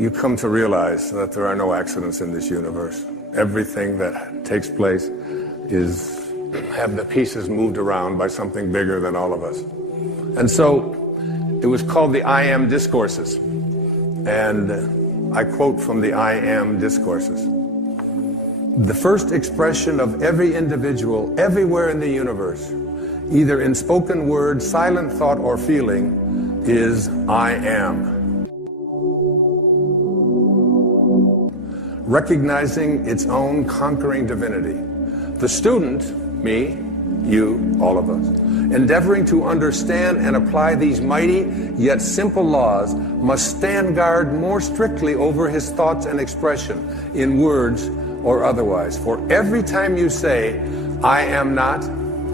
you come to realize that there are no accidents in this universe. Everything that takes place have the pieces moved around by something bigger than all of us. And so it was called the I Am Discourses. And I quote from the I Am Discourses. The first expression of every individual everywhere in the universe, either in spoken word, silent thought, or feeling, is I am. Recognizing its own conquering divinity. The student, me, you, all of us, endeavoring to understand and apply these mighty yet simple laws, must stand guard more strictly over his thoughts and expression, in words or otherwise. For every time you say, I am not,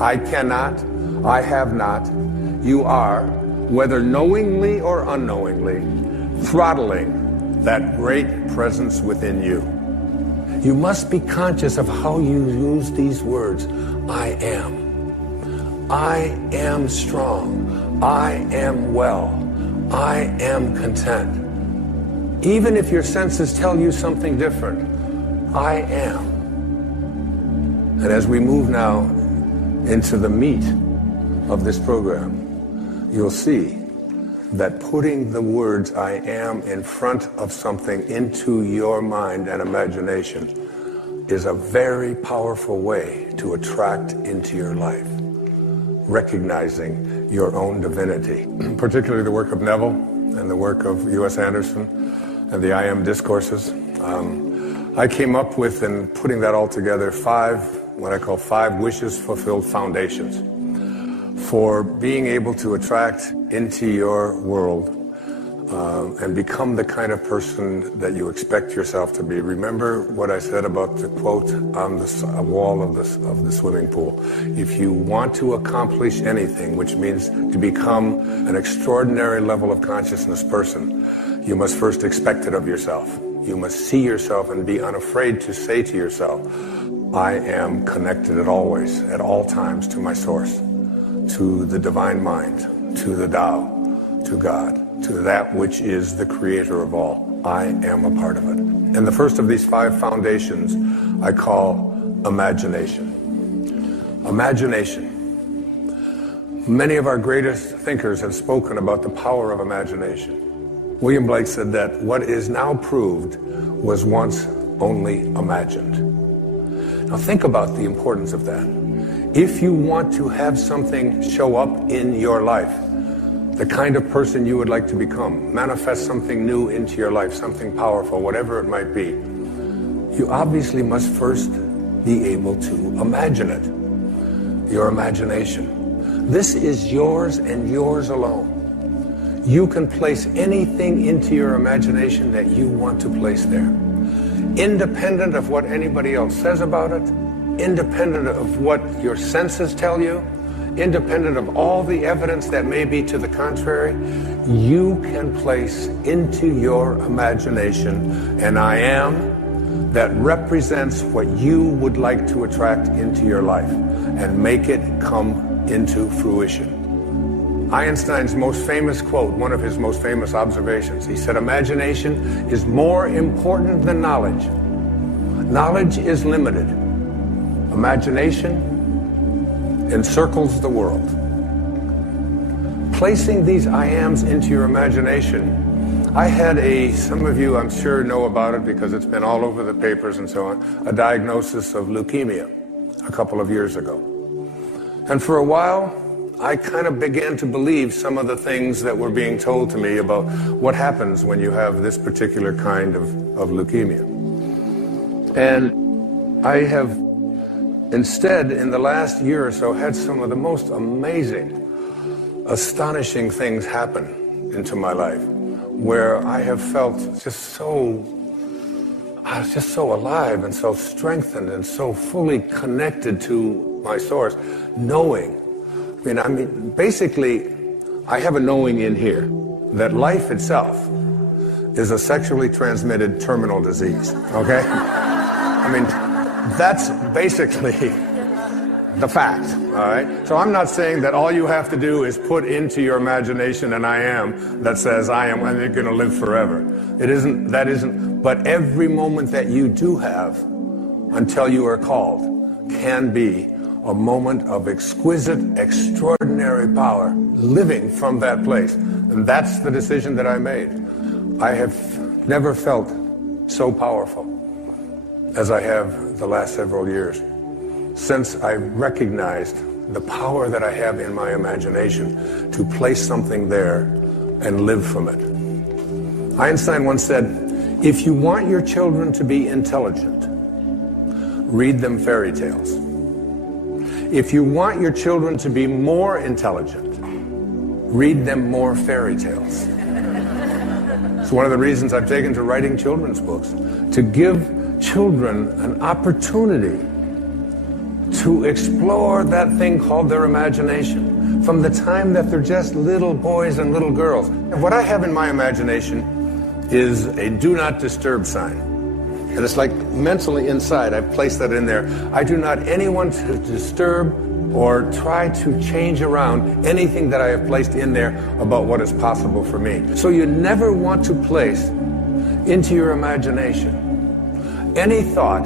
I cannot, I have not, you are, whether knowingly or unknowingly, throttling that great presence within you. You must be conscious of how you use these words. I am. I am strong. I am well. I am content. Even if your senses tell you something different, I am. And as we move now into the meat of this program, you'll see that putting the words I am in front of something into your mind and imagination is a very powerful way to attract into your life, recognizing your own divinity. Particularly the work of Neville and the work of U.S. Anderson and the I Am Discourses. I came up with, in putting that all together, what I call five wishes fulfilled foundations for being able to attract into your world and become the kind of person that you expect yourself to be. Remember what I said about the quote on the wall of the swimming pool. If you want to accomplish anything, which means to become an extraordinary level of consciousness person, you must first expect it of yourself. You must see yourself and be unafraid to say to yourself, I am connected at all times to my source, to the divine mind, to the Tao, to God, to that which is the creator of all. I am a part of it. And the first of these five foundations I call imagination. Imagination. Many of our greatest thinkers have spoken about the power of imagination. William Blake said that what is now proved was once only imagined. Now think about the importance of that. If you want to have something show up in your life, the kind of person you would like to become, manifest something new into your life, something powerful, whatever it might be, you obviously must first be able to imagine it. Your imagination. This is yours and yours alone. You can place anything into your imagination that you want to place there, independent of what anybody else says about it, independent of what your senses tell you, independent of all the evidence that may be to the contrary. You can place into your imagination an I am that represents what you would like to attract into your life and make it come into fruition. Einstein's most famous quote, one of his most famous observations, he said, imagination is more important than knowledge. Knowledge is limited. Imagination encircles the world. Placing these I ams into your imagination, I had some of you I'm sure know about it because it's been all over the papers and so on, a diagnosis of leukemia a couple of years ago. And for a while, I kind of began to believe some of the things that were being told to me about what happens when you have this particular kind of leukemia. And I have instead, in the last year or so, had some of the most amazing, astonishing things happen into my life, where I have felt I was just so alive and so strengthened and so fully connected to my source, knowing. Basically, I have a knowing in here that life itself is a sexually transmitted terminal disease, okay? That's basically the fact, all right? So I'm not saying that all you have to do is put into your imagination an I am that says I am, and you're going to live forever. But every moment that you do have until you are called can be a moment of exquisite, extraordinary power, living from that place. And that's the decision that I made. I have never felt so powerful as I have the last several years, since I recognized the power that I have in my imagination to place something there and live from it. Einstein once said, if you want your children to be intelligent, read them fairy tales. If you want your children to be more intelligent, read them more fairy tales. It's one of the reasons I've taken to writing children's books, to give children an opportunity to explore that thing called their imagination from the time that they're just little boys and little girls. And what I have in my imagination is a do not disturb sign. And it's like mentally inside, I've placed that in there. I do not anyone to disturb or try to change around anything that I have placed in there about what is possible for me. So you never want to place into your imagination any thought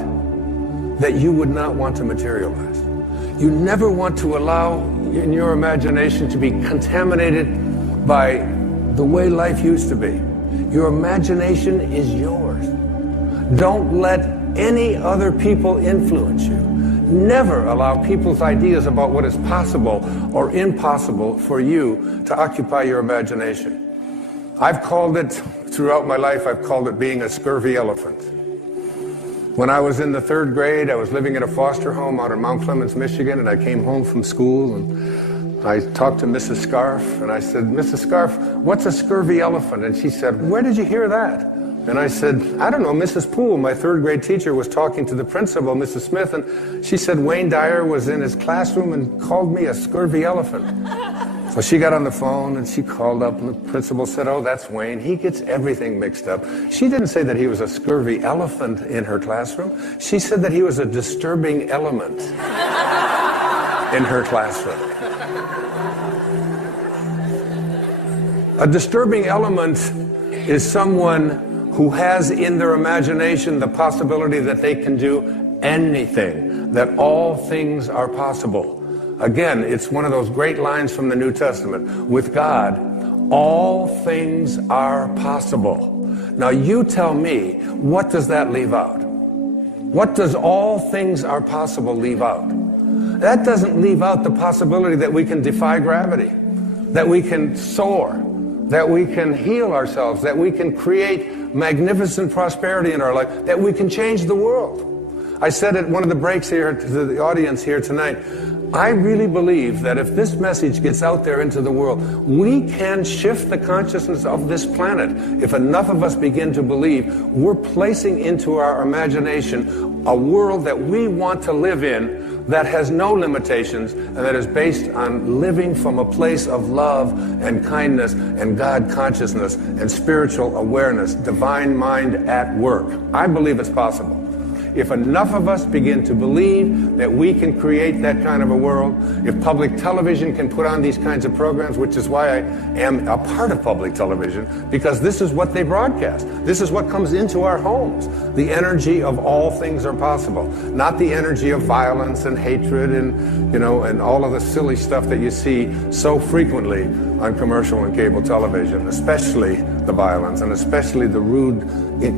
that you would not want to materialize. You never want to allow in your imagination to be contaminated by the way life used to be. Your imagination is yours. Don't let any other people influence you. Never allow people's ideas about what is possible or impossible for you to occupy your imagination. I've called it, throughout my life, I've called it being a scurvy elephant. When I was in the 3rd grade, I was living in a foster home out in Mount Clemens, Michigan, and I came home from school and I talked to Mrs. Scarf and I said, Mrs. Scarf, what's a scurvy elephant? And she said, where did you hear that? And I said, I don't know, Mrs. Poole, my 3rd grade teacher, was talking to the principal, Mrs. Smith, and she said Wayne Dyer was in his classroom and called me a scurvy elephant. So she got on the phone and she called up and the principal said, oh, that's Wayne. He gets everything mixed up. She didn't say that he was a scurvy elephant in her classroom. She said that he was a disturbing element in her classroom. A disturbing element is someone who has in their imagination the possibility that they can do anything, that all things are possible. Again, it's one of those great lines from the New Testament. With God, all things are possible. Now you tell me, what does that leave out? What does all things are possible leave out? That doesn't leave out the possibility that we can defy gravity, that we can soar, that we can heal ourselves, that we can create magnificent prosperity in our life, that we can change the world. I said at one of the breaks here to the audience here tonight, I really believe that if this message gets out there into the world, we can shift the consciousness of this planet. If enough of us begin to believe, we're placing into our imagination a world that we want to live in, that has no limitations, and that is based on living from a place of love and kindness and God consciousness and spiritual awareness, divine mind at work. I believe it's possible. If enough of us begin to believe that we can create that kind of a world, if public television can put on these kinds of programs, which is why I am a part of public television, because this is what they broadcast. This is what comes into our homes. The energy of all things are possible, not the energy of violence and hatred and, and all of the silly stuff that you see so frequently on commercial and cable television, especially the violence and especially the rude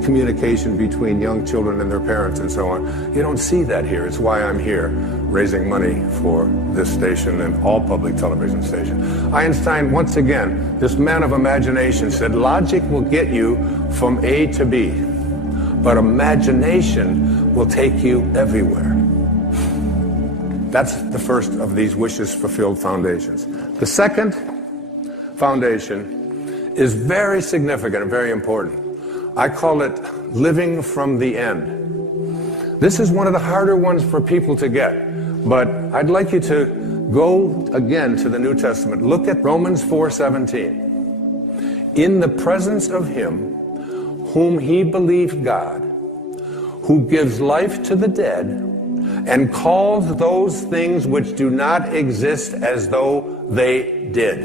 communication between young children and their parents and so on. You don't see that here. It's why I'm here, raising money for this station and all public television stations. Einstein, once again, this man of imagination, said logic will get you from A to B, but imagination will take you everywhere. That's the first of these wishes fulfilled foundations. The second foundation is very significant and very important. I call it living from the end. This is one of the harder ones for people to get, but I'd like you to go again to the New Testament. Look at Romans 4:17. In the presence of him whom he believed God, who gives life to the dead and calls those things which do not exist as though they did.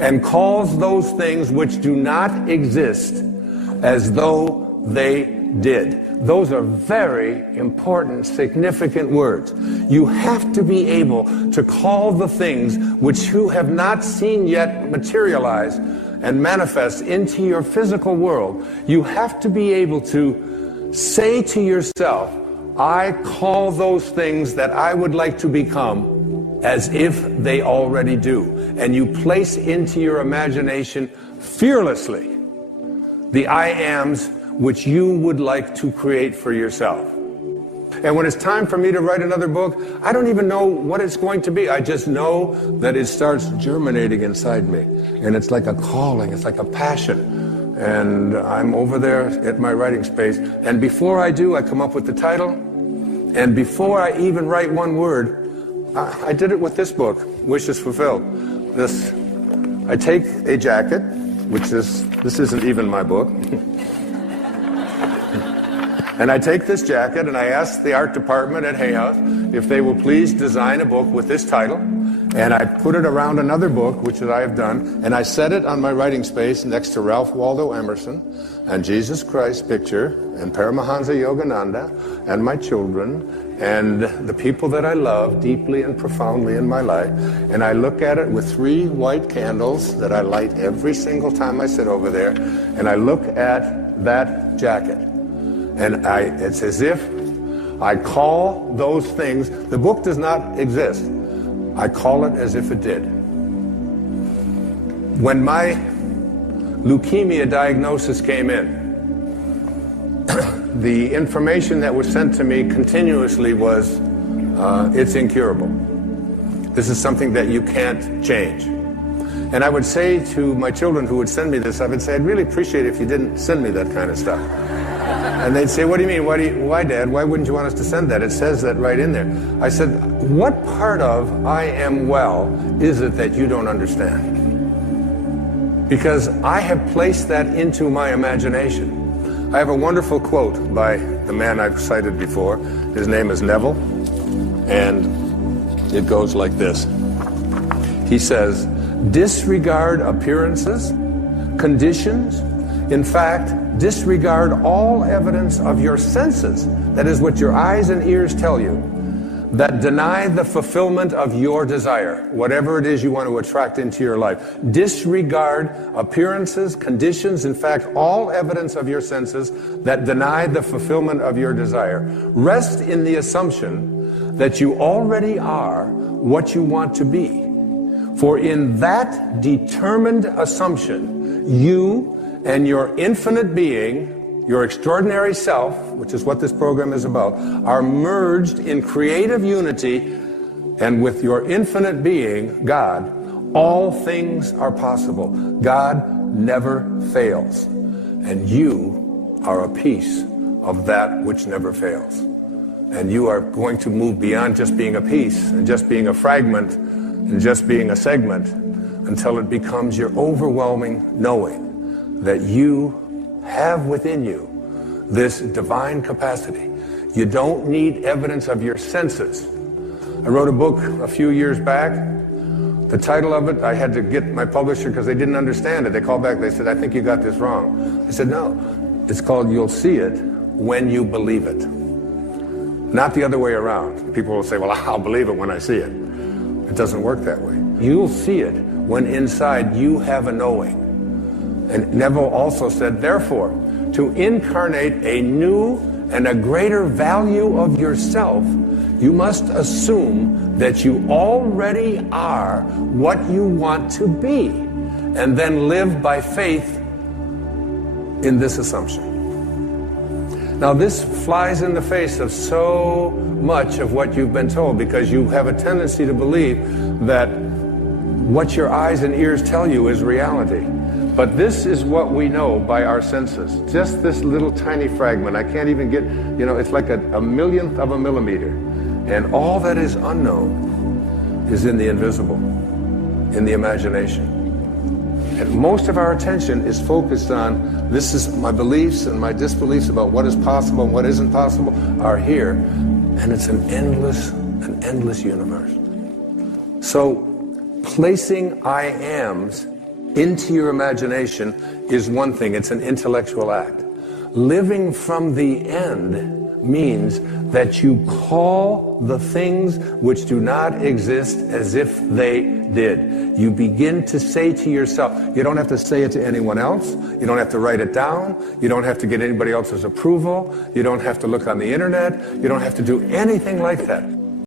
And calls those things which do not exist as though they did. Those are very important, significant words. You have to be able to call the things which you have not seen yet materialize and manifest into your physical world. You have to be able to say to yourself, I call those things that I would like to become as if they already do. And you place into your imagination fearlessly the I ams which you would like to create for yourself. And when it's time for me to write another book, I don't even know what it's going to be. I just know that it starts germinating inside me. And it's like a calling, it's like a passion. And I'm over there at my writing space. And before I do, I come up with the title. And before I even write one word, I did it with this book, Wishes Fulfilled. I take a jacket, this isn't even my book. And I take this jacket and I ask the art department at Hay House if they will please design a book with this title. And I put it around another book, which I have done, and I set it on my writing space next to Ralph Waldo Emerson and Jesus Christ picture and Paramahansa Yogananda and my children and the people that I love deeply and profoundly in my life. And I look at it with 3 white candles that I light every single time I sit over there. And I look at that jacket. And it's as if I call those things, the book does not exist. I call it as if it did. When my leukemia diagnosis came in, the information that was sent to me continuously was, it's incurable. This is something that you can't change. And I would say to my children who would send me this, I would say, I'd really appreciate it if you didn't send me that kind of stuff. And they'd say, what do you mean? Why, Dad? Why wouldn't you want us to send that? It says that right in there. I said, what part of I am well is it that you don't understand? Because I have placed that into my imagination. I have a wonderful quote by the man I've cited before. His name is Neville, and it goes like this. He says, disregard appearances, conditions, in fact, disregard all evidence of your senses, that is what your eyes and ears tell you, that deny the fulfillment of your desire, whatever it is you want to attract into your life. Disregard appearances, conditions, in fact, all evidence of your senses that deny the fulfillment of your desire. Rest in the assumption that you already are what you want to be. For in that determined assumption, you and your infinite being, your extraordinary self, which is what this program is about, are merged in creative unity, and with your infinite being, God, all things are possible. God never fails, and you are a piece of that which never fails. And you are going to move beyond just being a piece and just being a fragment and just being a segment until it becomes your overwhelming knowing that you have within you this divine capacity. You don't need evidence of your senses. I wrote a book a few years back. The title of it, I had to get my publisher because they didn't understand it. They called back, they said, I think you got this wrong. I said, no, it's called You'll See It When You Believe It. Not the other way around. People will say, well, I'll believe it when I see it. It doesn't work that way. You'll see it when inside you have a knowing. And Neville also said, therefore, to incarnate a new and a greater value of yourself, you must assume that you already are what you want to be, and then live by faith in this assumption. Now, this flies in the face of so much of what you've been told, because you have a tendency to believe that what your eyes and ears tell you is reality. But this is what we know by our senses. Just this little tiny fragment. I can't even get, it's like a millionth of a millimeter. And all that is unknown is in the invisible, in the imagination. And most of our attention is focused on, this is my beliefs and my disbeliefs about what is possible and what isn't possible are here. And it's an endless universe. So placing I ams into your imagination is one thing. It's an intellectual act. Living from the end means that you call the things which do not exist as if they did. You begin to say to yourself, you don't have to say it to anyone else, you don't have to write it down, you don't have to get anybody else's approval, you don't have to look on the internet, you don't have to do anything like that.